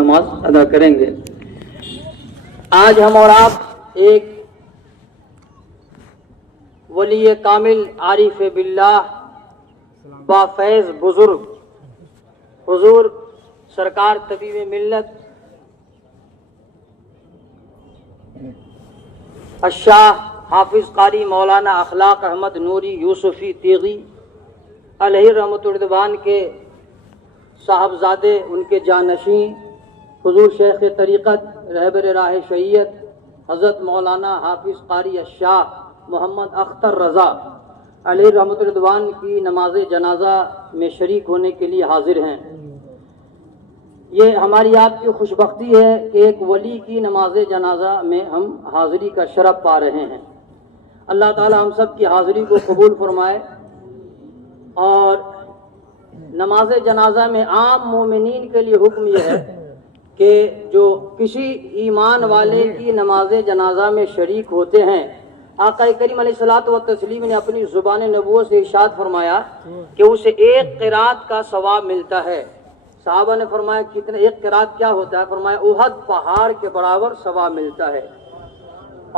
نماز ادا کریں گے۔ آج ہم اور آپ ایک ولی کامل عارف باللہ با فیض بزرگ حضور سرکار طبیب ملت الشاہ حافظ قاری مولانا اخلاق احمد نوری یوسفی تیغی علیہ رحمۃ الرضوان کے صاحبزادے، ان کے جانشین حضور شیخ طریقت رہبر راہ شریعت حضرت مولانا حافظ قاری الشاہ محمد اختر رضا علیہ رحمۃ الرضوان کی نماز جنازہ میں شریک ہونے کے لیے حاضر ہیں۔ یہ ہماری آپ کی خوش بختی ہے کہ ایک ولی کی نماز جنازہ میں ہم حاضری کا شرف پا رہے ہیں۔ اللہ تعالی ہم سب کی حاضری کو قبول فرمائے، اور نماز جنازہ میں عام مومنین کے لیے حکم یہ ہے کہ جو کسی ایمان والے کی نماز جنازہ میں شریک ہوتے ہیں، آقا کریم علیہ الصلوۃ والتسلیم نے اپنی زبان نبوت سے ارشاد فرمایا کہ اسے ایک قرات کا ثواب ملتا ہے۔ صحابہ نے فرمایا کتنا، ایک قرات کیا ہوتا ہے؟ فرمایا احد پہاڑ کے برابر ثواب ملتا ہے۔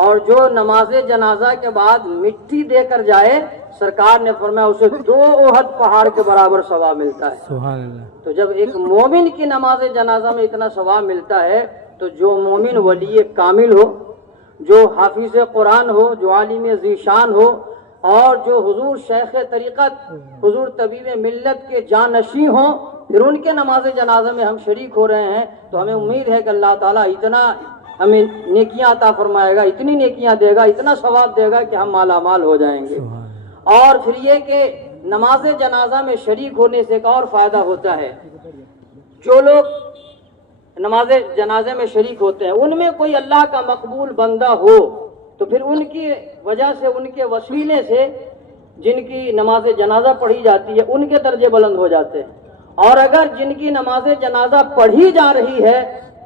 اور جو نماز جنازہ کے بعد مٹی دے کر جائے، سرکار نے فرمایا اسے 2 احد پہاڑ کے برابر ثواب ملتا ہے۔ سبحان اللہ۔ تو جب ایک مومن کی نماز جنازہ میں اتنا ثواب ملتا ہے، تو جو مومن ولی کامل ہو، جو حافظ قرآن ہو، جو عالم ذیشان ہو، اور جو حضور شیخ طریقت حضور طبیب ملت کے جانشین ہوں، پھر ان کے نماز جنازہ میں ہم شریک ہو رہے ہیں، تو ہمیں امید ہے کہ اللہ تعالیٰ اتنا ہمیں نیکیاں عطا فرمائے گا، اتنی نیکیاں دے گا، اتنا ثواب دے گا کہ ہم مالا مال ہو جائیں گے۔ اور پھر یہ کہ نماز جنازہ میں شریک ہونے سے ایک اور فائدہ ہوتا ہے، جو لوگ نماز جنازے میں شریک ہوتے ہیں ان میں کوئی اللہ کا مقبول بندہ ہو، تو پھر ان کی وجہ سے، ان کے وسیلے سے جن کی نماز جنازہ پڑھی جاتی ہے ان کے درجے بلند ہو جاتے ہیں، اور اگر جن کی نماز جنازہ پڑھی جا رہی ہے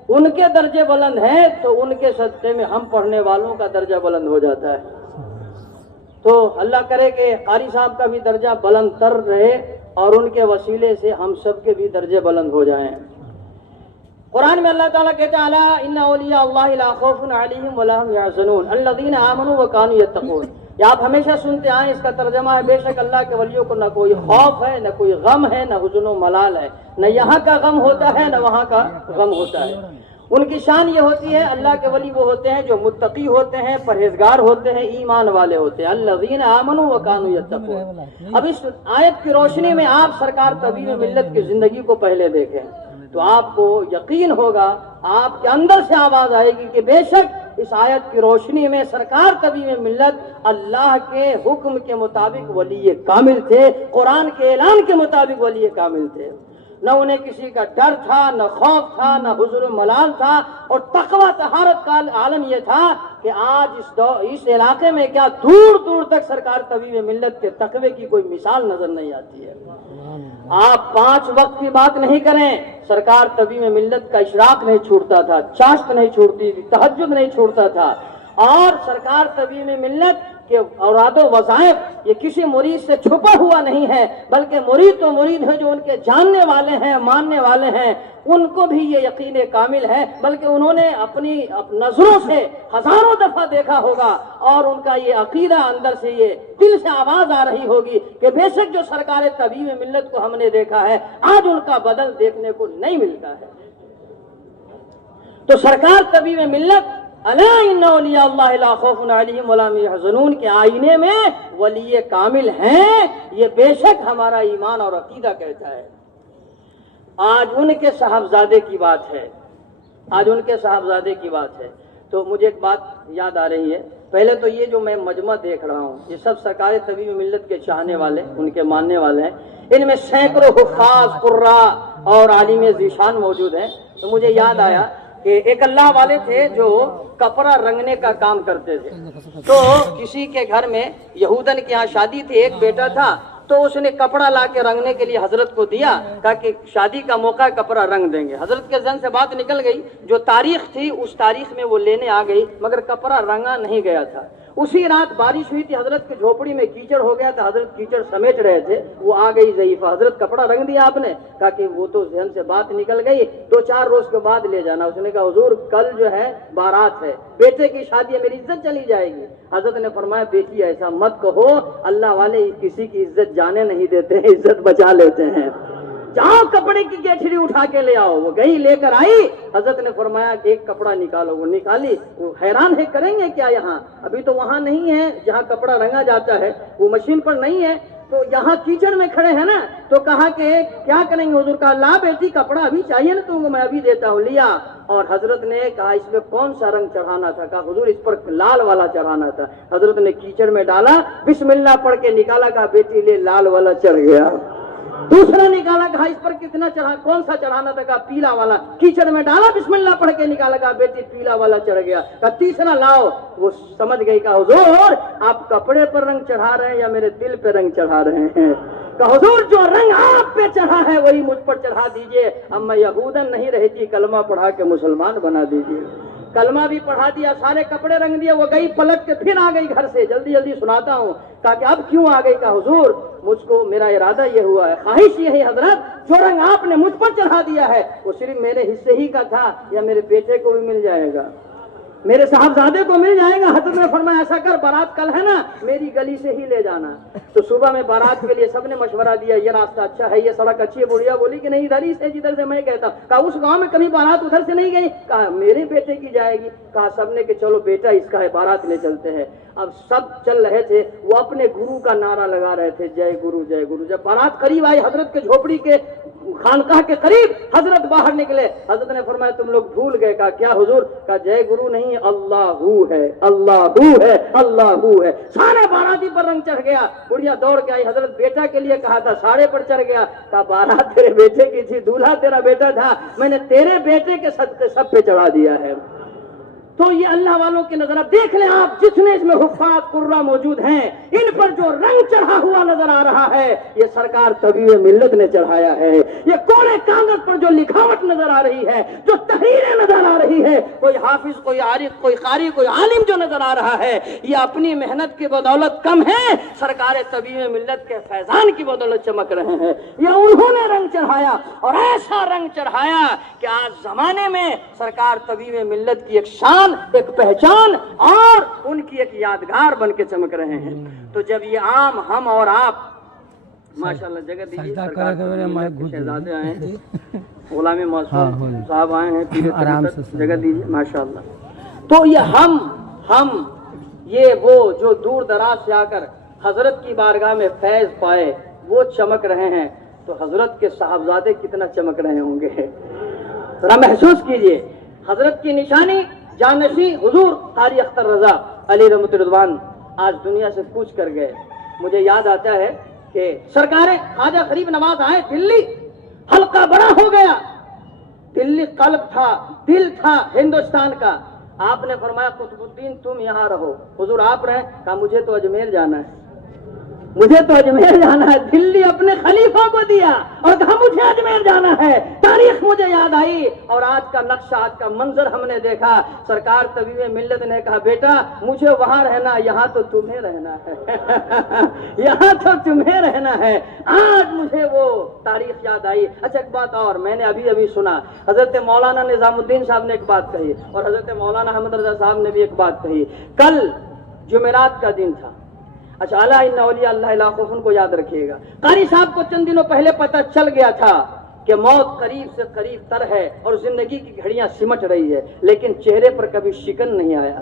ان کے درجے بلند ہیں، تو ان کے صدقے میں ہم پڑھنے والوں کا درجہ بلند ہو جاتا ہے۔ تو اللہ کرے کہ قاری صاحب کا بھی درجہ بلند تر رہے، اور ان کے وسیلے سے ہم سب کے بھی درجے بلند ہو جائیں۔ قرآن میں اللہ تعالیٰ کہتا ہے الا ان اولیاء اللہ لا خوف علیہم ولا هم يحزنون الذین آمنوا وكانوا يتقون۔ یہ آپ ہمیشہ سنتے آئیں، اس کا ترجمہ ہے بے شک اللہ کے ولیوں کو نہ کوئی خوف ہے، نہ کوئی غم ہے، نہ حزن و ملال ہے، نہ یہاں کا غم ہوتا ہے نہ وہاں کا غم ہوتا ہے۔ ان کی شان یہ ہوتی ہے، اللہ کے ولی وہ ہوتے ہیں جو متقی ہوتے ہیں، پرہیزگار ہوتے ہیں، ایمان والے ہوتے ہیں۔ الذین آمنوا وكانوا يتقون۔ اب اس آیت کی روشنی میں آپ سرکار طبیب ملت کی زندگی کو پہلے دیکھیں، تو آپ کو یقین ہوگا، آپ کے اندر سے آواز آئے گی کہ بے شک اس آیت کی روشنی میں سرکار طبیب ملت اللہ کے حکم کے مطابق ولی کامل تھے، قرآن کے اعلان کے مطابق ولی کامل تھے۔ نہ انہیں کسی کا ڈر تھا، نہ خوف تھا، نہ حضر و ملال تھا، اور تقوی طہارت کا عالم یہ تھا کہ آج اس علاقے میں کیا دور دور تک سرکار طبیب ملت کے تقوی کی کوئی مثال نظر نہیں آتی ہے۔ آپ 5 وقت کی بات نہیں کریں، سرکار طبیب ملت کا اشراق نہیں چھوٹتا تھا، چاشت نہیں چھوٹتی تھی، تہجد نہیں چھوٹتا تھا، اور سرکار طبیب ملت کہ اوراد و وظائف یہ کسی مرید سے چھپا ہوا نہیں ہے، بلکہ مرید تو مرید ہیں جو ان کے جاننے والے ہیں، ماننے والے ہیں، ان کو بھی یہ یقین کامل ہے، بلکہ انہوں نے اپنی نظروں سے ہزاروں دفعہ دیکھا ہوگا، اور ان کا یہ عقیدہ اندر سے، یہ دل سے آواز آ رہی ہوگی کہ بے شک جو سرکار طبیب ملت کو ہم نے دیکھا ہے آج ان کا بدل دیکھنے کو نہیں ملتا ہے۔ تو سرکار طبیب ملت الا ان اولیاء اللہ لا خوف علیہم ولا هم يحزنون کے آئینے میں ولی کامل ہیں، یہ بے شک ہمارا ایمان اور عقیدہ کہتا ہے۔ آج ان کے صاحبزادے کی بات ہے، آج ان کے صاحبزادے کی بات ہے، تو مجھے ایک بات یاد آ رہی ہے۔ پہلے تو یہ جو میں مجمع دیکھ رہا ہوں، یہ سب سرکار طبیب ملت کے چاہنے والے، ان کے ماننے والے ہیں، ان میں سینکڑوں حفاظ، قراء اور عالم ذیشان موجود ہیں۔ تو مجھے یاد آیا کہ ایک اللہ والے تھے جو کپڑا رنگنے کا کام کرتے تھے، تو کسی کے گھر میں یہودن کے ہاں شادی تھی، ایک بیٹا تھا، تو اس نے کپڑا لا کے رنگنے کے لیے حضرت کو دیا، کہا کہ شادی کا موقع کپڑا رنگ دیں گے۔ حضرت کے ذہن سے بات نکل گئی، جو تاریخ تھی اس تاریخ میں وہ لینے آ گئی، مگر کپڑا رنگا نہیں گیا تھا۔ اسی رات بارش ہوئی تھی، حضرت کی جھوپڑی میں کیچڑ ہو گیا تھا، حضرت کیچڑ سمیٹ رہے تھے، وہ آ گئی ضعیفہ، حضرت کپڑا رنگ دیا آپ نے، کہا کہ وہ تو ذہن سے بات نکل گئی، 2-4 روز کے بعد لے جانا۔ اس نے کہا حضور کل جو ہے بارات ہے، بیٹے کی شادی ہے، میری عزت چلی جائے گی۔ حضرت نے فرمایا بیٹی ایسا مت کہو، اللہ والے کسی کی عزت جانے نہیں دیتے ہیں، عزت بچا لیتے ہیں، جاؤ کپڑے کی گیٹھڑی اٹھا کے لے آؤ۔ وہ گئی، لے کر آئی، حضرت نے فرمایا کہ ایک کپڑا نکالو، وہ نکالی۔ وہ حیران ہے کریں گے کیا یہاں، ابھی تو وہاں نہیں ہے جہاں کپڑا رنگا جاتا ہے، وہ مشین پر نہیں ہے، تو یہاں کیچڑ میں کھڑے ہیں نا، تو کہا کہ کیا کریں گے حضور؟ کہا لا بیٹی کپڑا ابھی چاہیے نا تم کو، میں ابھی دیتا ہوں۔ لیا، اور حضرت نے کہا اس میں کون سا رنگ چڑھانا تھا؟ کہا حضور اس پر لال والا چڑھانا تھا۔ حضرت نے کیچڑ میں ڈالا، بسم اللہ پڑھ کے نکالا، کہا بیٹی لے لال والا چڑھ گیا۔ دوسرا نکالا، کہا اس پر کتنا چڑھا، کون سا چڑھانا تھا؟ کہا پیلا والا۔ کیچڑ میں ڈالا، بسم اللہ پڑھ کے نکالا، کہا بیٹی پیلا والا چڑھ گیا۔ کہا تیسرا لاؤ۔ وہ سمجھ گئی، کہا حضور آپ کپڑے پر رنگ چڑھا رہے ہیں یا میرے دل پہ رنگ چڑھا رہے ہیں؟ کہا حضور جو رنگ آپ پہ چڑھا ہے وہی مجھ پر چڑھا دیجئے، اب میں یہودن نہیں رہتی، کلمہ پڑھا کے مسلمان بنا دیجئے۔ کلمہ بھی پڑھا دیا، سارے کپڑے رنگ دیے، وہ گئی پلٹ کے پھر آ گئی گھر سے، جلدی جلدی سناتا ہوں۔ کہا کہ اب کیوں آ گئی؟ کہا حضور مجھ کو میرا ارادہ یہ ہوا ہے، خواہش یہ ہے حضرت، جو رنگ آپ نے مجھ پر چڑھا دیا ہے وہ صرف میرے حصے ہی کا تھا یا میرے بیٹے کو بھی مل جائے گا، میرے صاحبزادے کو مل جائے گا؟ حضرت نے فرمایا ایسا کر، بارات کل ہے نا، میری گلی سے ہی لے جانا۔ تو صبح میں بارات کے لیے سب نے مشورہ دیا، یہ راستہ اچھا ہے، یہ سڑک اچھی ہے۔ بڑھیا بولی کہ نہیں ادھر ہی سے جدھر سے میں کہتا ہوں۔ کہا اس گاؤں میں کبھی بارات ادھر سے نہیں گئی؟ کہا میرے بیٹے کی جائے گی۔ کہا سب نے کہ چلو بیٹا اس کا ہے، بارات لے چلتے ہیں۔ اب سب چل رہے تھے، وہ اپنے گرو کا نعرہ لگا رہے تھے، جے گرو جے گرو۔ جب بارات قریب آئی، حضرت کے جھوپڑی کے خانقاہ کے قریب، حضرت باہر نکلے، حضرت نے فرمایا تم لوگ بھول گئے۔ کہا کیا حضور؟ کہا جے گرو نہیں، اللہ ہے، اللہ ہے، اللہ ہے۔ سارے باراتی پر رنگ چڑھ گیا۔ بڑھیا دوڑ کے آئی، حضرت بیٹا کے لیے کہا تھا، ساڑے پر چڑھ گیا۔ کہا بارات تیرے بیٹے کی تھی، دولہا تیرا بیٹا تھا، میں نے تیرے بیٹے کے صدقے سب پہ چڑھا دیا ہے۔ تو یہ اللہ والوں کی نظر، اب دیکھ لیں آپ جتنے اس میں حفاظ قرہ موجود ہیں، ان پر جو رنگ چڑھا ہوا نظر آ رہا ہے یہ سرکار طبیب ملت نے چڑھایا ہے۔ یہ کوڑے کاغذ پر جو لکھاوٹ نظر آ رہی ہے، جو تحریریں نظر آ رہی ہے، کوئی حافظ، کوئی عارف، کوئی قاری، کوئی عالم جو نظر آ رہا ہے، یہ اپنی محنت کی بدولت کم ہے، سرکار طبیب ملت کے فیضان کی بدولت چمک رہے ہیں۔ یہ انہوں نے رنگ چڑھایا، اور ایسا رنگ چڑھایا کہ آج زمانے میں سرکار طبیب ملت کی ایک شان، ایک پہچان اور ان کی ایک یادگار بن کے چمک رہے ہیں۔ تو جب یہ عام ہم اور آپ، ماشاءاللہ جگہ دیجیے، شہزادے آئے ہیں، غلام معصوم صاحب آئے ہیں، جگہ دیجیے، ماشاءاللہ۔ تو یہ ہم یہ وہ جو دور دراز سے آ کر حضرت کی بارگاہ میں فیض پائے وہ چمک رہے ہیں، تو حضرت کے صاحبزادے کتنا چمک رہے ہوں گے، ذرا محسوس کیجئے۔ حضرت کی نشانی جانشین حضور قاری اختر رضا علی رحمت رضوان آج دنیا سے کوچ کر گئے۔ مجھے یاد آتا ہے کہ سرکار خواجہ غریب نواز آئے دلی، حلقہ بڑا ہو گیا، دلی قلب تھا، دل تھا ہندوستان کا۔ آپ نے فرمایا قطب الدین تم یہاں رہو، حضور آپ رہیں؟ کہا مجھے تو اجمیر جانا ہے، مجھے تو اجمیر جانا ہے۔ دلی اپنے خلیفہ کو دیا اور کہا مجھے اجمیر جانا ہے۔ تاریخ مجھے یاد آئی اور آج کا نقشہ، آج کا منظر ہم نے دیکھا۔ سرکار طبیب ملت نے کہا بیٹا مجھے وہاں رہنا، یہاں تو تمہیں رہنا ہے، یہاں تو تمہیں رہنا ہے۔ آج مجھے وہ تاریخ یاد آئی۔ اچھا ایک بات اور میں نے ابھی سنا، حضرت مولانا نظام الدین صاحب نے ایک بات کہی اور حضرت مولانا احمد رضا صاحب نے بھی ایک بات کہی۔ کل جمعرات کا دن تھا۔ اچھا الا ان اولیاء اللہ لا خوف کو یاد رکھیے گا۔ قاری صاحب کو چند دنوں پہلے پتہ چل گیا تھا کہ موت قریب سے قریب تر ہے اور زندگی کی گھڑیاں سمٹ رہی ہے، لیکن چہرے پر کبھی شکن نہیں آیا،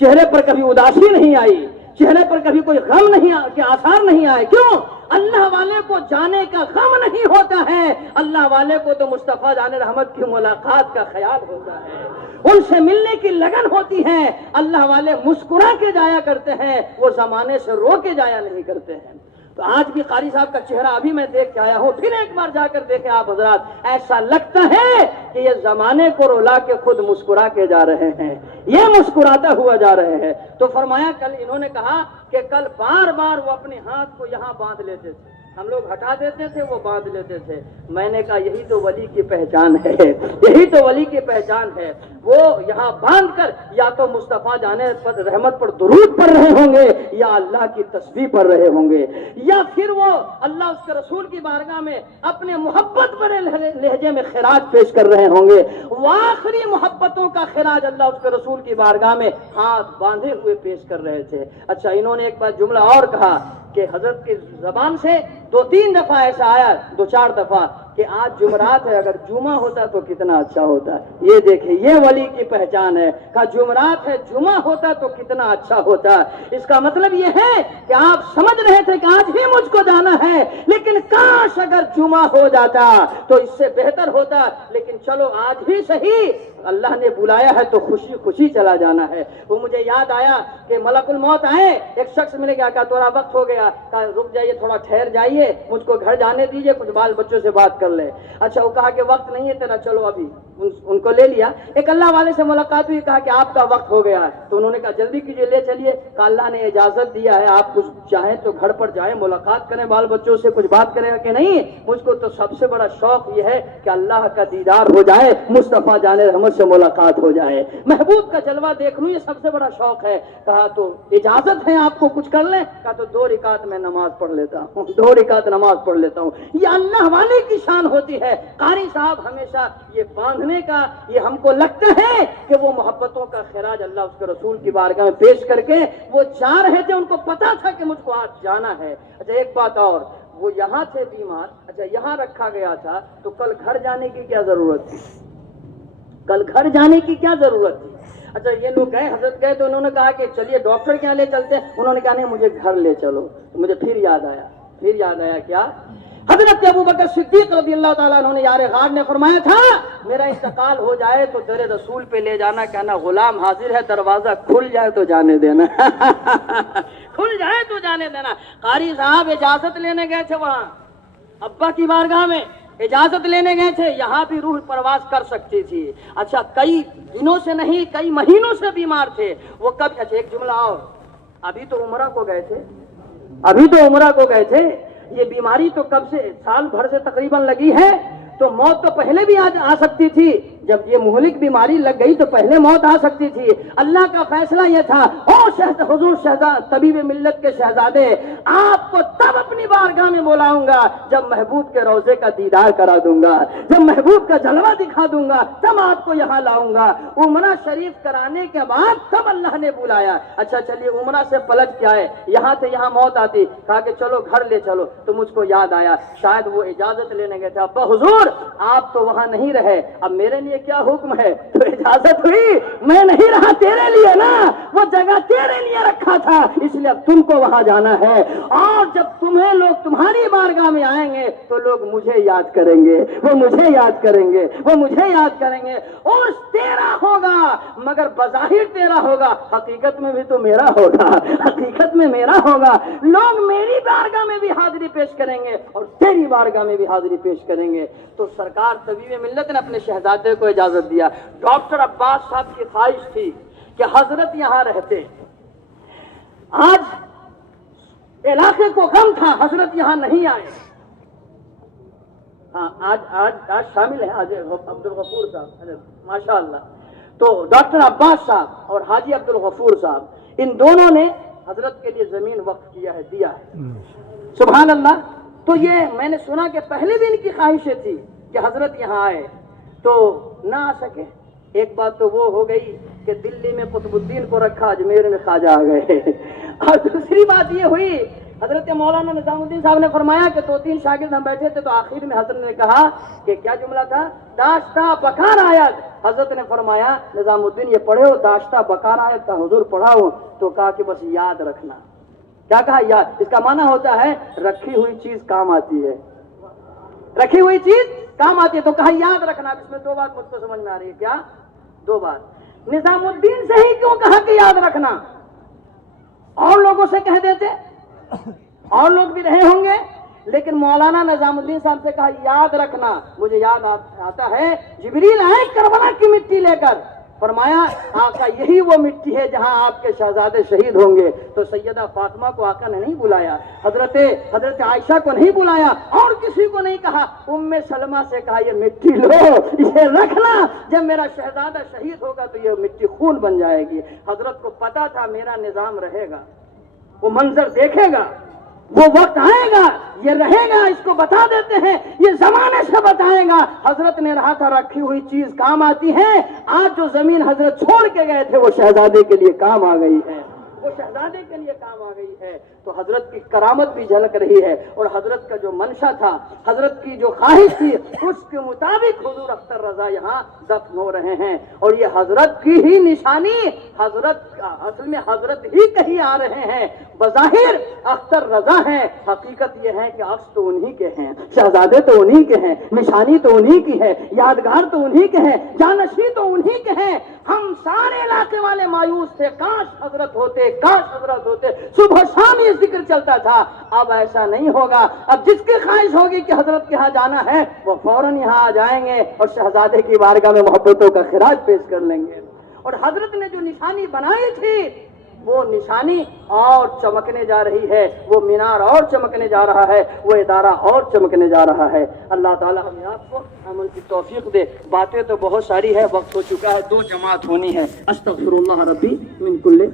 چہرے پر کبھی اداسی نہیں آئی، چہرے پر کبھی کوئی غم نہیں کے آثار نہیں آئے۔ کیوں؟ اللہ والے کو جانے کا غم نہیں ہوتا ہے، اللہ والے کو تو مصطفیٰ جان رحمت کی ملاقات کا خیال ہوتا ہے، ان سے ملنے کی لگن ہوتی ہے۔ اللہ والے مسکرا کے جایا کرتے ہیں، وہ زمانے سے رو کے جایا نہیں کرتے ہیں۔ تو آج بھی قاری صاحب کا چہرہ ابھی میں دیکھ کے آیا ہوں، پھر ایک بار جا کر دیکھیں آپ حضرات، ایسا لگتا ہے کہ یہ زمانے کو رلا کے خود مسکرا کے جا رہے ہیں، یہ مسکراتا ہوا جا رہے ہیں۔ تو فرمایا کل انہوں نے کہا کہ کل بار بار وہ اپنے ہاتھ کو یہاں باندھ لیتے تھے، ہم لوگ ہٹا دیتے تھے، وہ باندھ لیتے تھے۔ میں نے کہا یہی تو ولی کی پہچان ہے، یہی تو ولی کی پہچان ہے۔ وہ یہاں باندھ کر یا تو مصطفیٰ جانے پر رحمت پر درود پڑھ رہے ہوں گے، یا اللہ کی تسبیح پڑھ رہے ہوں گے، یا پھر وہ اللہ اس کے رسول کی بارگاہ میں اپنے محبت بڑے لہجے میں خراج پیش کر رہے ہوں گے۔ وہ آخری محبتوں کا خراج اللہ اس کے رسول کی بارگاہ میں ہاتھ باندھے ہوئے پیش کر رہے تھے۔ اچھا، انہوں نے ایک بار جملہ اور کہا کہ حضرت کی زبان سے 2-3 دفعہ ایسا آیا، 2-4 دفعہ، کہ آج جمعرات ہے، اگر جمعہ ہوتا تو کتنا اچھا ہوتا۔ یہ دیکھیں، یہ ولی کی پہچان ہے۔ کہا جمعرات ہے، جمعہ ہوتا تو کتنا اچھا ہوتا۔ اس کا مطلب یہ ہے کہ آپ سمجھ رہے تھے کہ آج ہی مجھ کو جانا ہے، لیکن کاش اگر جمعہ ہو جاتا تو اس سے بہتر ہوتا، لیکن چلو آج ہی صحیح، اللہ نے بلایا ہے تو خوشی خوشی چلا جانا ہے۔ وہ مجھے یاد آیا کہ ملک الموت آئے، ایک شخص مل گیا، کہا تھوڑا وقت ہو گیا، کہا رک جائیے، تھوڑا ٹھہر جائیے، مجھ کو گھر جانے دیجیے، کچھ بال بچوں سے بات کر لے۔ اچھا، وہ کہا کہ وقت نہیں ہے تیرا، چلو ابھی ان کو لے لیا۔ ایک اللہ والے سے ملاقات ہوئی، کہا کہ آپ کا وقت ہو گیا ہے، تو انہوں نے کہا جلدی کیجیے، لے چلیے۔ کہا اللہ نے اجازت دیا ہے، آپ کچھ چاہیں تو گھر پر جائیں، ملاقات کریں بال بچوں سے، کچھ بات کریں کہ نہیں؟ مجھ کو تو سب سے بڑا شوق یہ ہے کہ اللہ کا دیدار ہو جائے، مصطفیٰ جان رحمت سے ملاقات ہو جائے، محبوب کا جلوہ دیکھ لوں، یہ سب سے بڑا شوق ہے۔ کہا تو اجازت ہے آپ کو کچھ کر لیں؟ کہا تو 2 رکعت میں نماز پڑھ لیتا ہوں، 2 رکعت نماز پڑھ لیتا ہوں۔ یہ اللہ والے کی شان ہوتی ہے۔ قاری صاحب ہمیشہ یہ باندھنے کا، یہ ہم کو لگتا ہے کہ وہ محبتوں کا خراج اللہ اس کے رسول کی بارگاہ میں پیش کر کے وہ جا رہے تھے، ان کو پتا تھا کہ مجھ کو آج جانا ہے۔ اچھا، ایک بات اور، وہ یہاں تھے بیمار، اچھا یہاں رکھا گیا تھا، تو کل گھر جانے کی کیا ضرورت تھی؟ کل گھر جانے کی کیا ضرورت تھی؟ اچھا، یہ لوگ گئے، حضرت گئے تو انہوں نے کہا کہ چلیے ڈاکٹر کے یہاں لے چلتے ہیں۔ انہوں نے کہا نہیں، مجھے گھر لے چلو۔ تو مجھے پھر یاد آیا کیا؟ حضرت ابوبکر صدیق رضی اللہ تعالیٰ عنہ نے یار غار نے فرمایا تھا میرا انتقال ہو جائے تو در رسول پہ لے جانا، کہنا غلام حاضر ہے، دروازہ کھل جائے تو جانے دینا کھل جائے تو جانے دینا۔ قاری صاحب اجازت لینے گئے تھے وہاں ابا کی بارگاہ میں، اجازت لینے گئے تھے، یہاں بھی روح پرواز کر سکتی تھی۔ اچھا، کئی دنوں سے نہیں، کئی مہینوں سے بیمار تھے وہ۔ کب؟ اچھا ایک جملہ اور، ابھی تو عمرہ کو گئے تھے، یہ بیماری تو کب سے، سال بھر سے تقریباً لگی ہے، تو موت تو پہلے بھی آ سکتی تھی۔ جب یہ مہلک بیماری لگ گئی تو پہلے موت آ سکتی تھی۔ اللہ کا فیصلہ یہ تھا، حضور طبیب ملت کے شہزادے، آپ کو تب اپنی بارگاہ میں بلاؤں گا جب محبوب کے روضے کا دیدار کرا دوں گا، جب محبوب کا جلوہ دکھا دوں گا، تب آپ کو یہاں لاؤں گا۔ عمرہ شریف کرانے کے بعد تب اللہ نے بلایا۔ اچھا چلیے، عمرہ سے پلٹ کے آئے، یہاں سے یہاں موت آتی، کہا کہ چلو گھر لے چلو، تو مجھ کو یاد آیا شاید وہ اجازت لینے گئے تھے، ابا حضور آپ تو وہاں نہیں رہے، اب میرے لیے کیا حکم ہے؟ تو اجازت ہوئی، میں نہیں رہا تیرے لیے نا، وہ جگہ تیرے لیے رکھا تھا، اس لیے اب تم کو وہاں جانا ہے، اور جب تمہیں لوگ تمہاری بارگاہ میں آئیں گے تو لوگ مجھے یاد کریں گے، وہ مجھے یاد کریں گے، اور تیرا ہوگا مگر بظاہر تیرا ہوگا، حقیقت میں بھی تو میرا ہوگا، لوگ میری بارگاہ میں بھی حاضری پیش کریں گے اور تیری بارگاہ میں بھی حاضری پیش کریں گے۔ تو سرکار طبیب ملت نے اپنے شہزادے کو اجازت دیا۔ ڈاکٹر عباس صاحب کی خواہش تھی کہ حضرت یہاں رہتے، آج علاقے کو غم تھا حضرت یہاں نہیں آئے۔ ہاں، آج شامل ہیں حاجی عبدالغفور صاحب، ماشاء اللہ۔ تو ڈاکٹر عباس صاحب اور حاجی عبدالغفور صاحب، ان دونوں نے حضرت کے لیے زمین وقف دیا ہے، سبحان اللہ۔ تو یہ میں نے سنا کہ پہلے بھی ان کی خواہشیں تھی کہ حضرت یہاں آئے تو نہ آ سکے۔ ایک بات تو وہ ہو گئی کہ دلی میں قطب الدین کو رکھا، اجمیر میں خواجہ آ گئے، اور دوسری بات یہ ہوئی حضرت مولانا نظام الدین صاحب نے فرمایا کہ 2-3 شاگرد ہم بیٹھے تھے تو آخر میں حضرت نے کہا کہ کیا جملہ تھا؟ داشتہ بکار آیت۔ حضرت نے فرمایا نظام الدین یہ پڑھے ہو داشتہ بکار آیت کا؟ حضور پڑھا ہو، تو کہا کہ بس یاد رکھنا۔ کیا کہا؟ یاد۔ اس کا معنی ہوتا ہے رکھی ہوئی چیز کام آتی ہے، رکھی ہوئی چیز کام آتی ہے، تو کہا یاد رکھنا۔ اس میں 2 بات مجھ کو سمجھ میں آ رہی ہے، کیا 2 بات؟ نظام الدین سے ہی کیوں کہا کہ یاد رکھنا؟ اور لوگوں سے کہہ دیتے، اور لوگ بھی رہے ہوں گے، لیکن مولانا نظام الدین صاحب سے کہا یاد رکھنا۔ مجھے یاد آتا ہے جبریل آئے کربلا کی مٹی لے کر، فرمایا آقا یہی وہ مٹی ہے جہاں آپ کے شہزادے شہید ہوں گے. تو سیدہ فاطمہ کو آقا نے نہیں بلایا, حضرت عائشہ کو نہیں بلایا, اور کسی کو نہیں کہا. ام سلمہ سے کہا یہ مٹی لو, اسے رکھنا, جب میرا شہزادہ شہید ہوگا تو یہ مٹی خون بن جائے گی. حضرت کو پتا تھا میرا نظام رہے گا, وہ منظر دیکھے گا, وہ وقت آئے گا, یہ رہے گا, اس کو بتا دیتے ہیں, یہ زمانے سے بتائے گا. حضرت نے رہا تھا رکھی ہوئی چیز کام آتی ہے. آج جو زمین حضرت چھوڑ کے گئے تھے وہ شہزادے کے لیے کام آ گئی ہے, وہ شہزادے کے لیے کام آ گئی ہے. تو حضرت کی کرامت بھی جھلک رہی ہے, اور حضرت کا جو منشا تھا, حضرت کی جو خواہش تھی, اس کے مطابق حضور اختر رضا یہاں دفن ہو رہے ہیں. اور یہ حضرت کی ہی نشانی, اصل میں حضرت ہی کہیں آ رہے ہیں. بظاہر اختر رضا ہیں, حقیقت یہ ہے کہ عکس تو انہی کے ہیں, شہزادے تو انہی کے ہیں, نشانی تو انہی کی ہے, یادگار تو انہی کے ہیں, جانشین تو انہی کے ہیں. ہم سارے علاقے والے مایوس تھے, کاش حضرت ہوتے, کاش حضرت ہوتے. صبح شام یہ ذکر چلتا تھا. اب ایسا نہیں ہوگا. اب جس کی خواہش ہوگی کہ حضرت کے ہاں جانا ہے وہ فوراً یہاں آ جائیں گے اور شہزادے کی بارگاہ میں محبتوں کا خراج پیش کر لیں گے. اور حضرت نے جو نشانی بنائی تھی وہ نشانی اور چمکنے جا رہی ہے, وہ مینار اور چمکنے جا رہا ہے, وہ ادارہ اور چمکنے جا رہا ہے. اللہ تعالی ہمیں آپ کو عمل کی توفیق دے. باتیں تو بہت ساری ہے, وقت ہو چکا ہے, 2 جماعت ہونی ہے. استغفر اللہ ربی من کل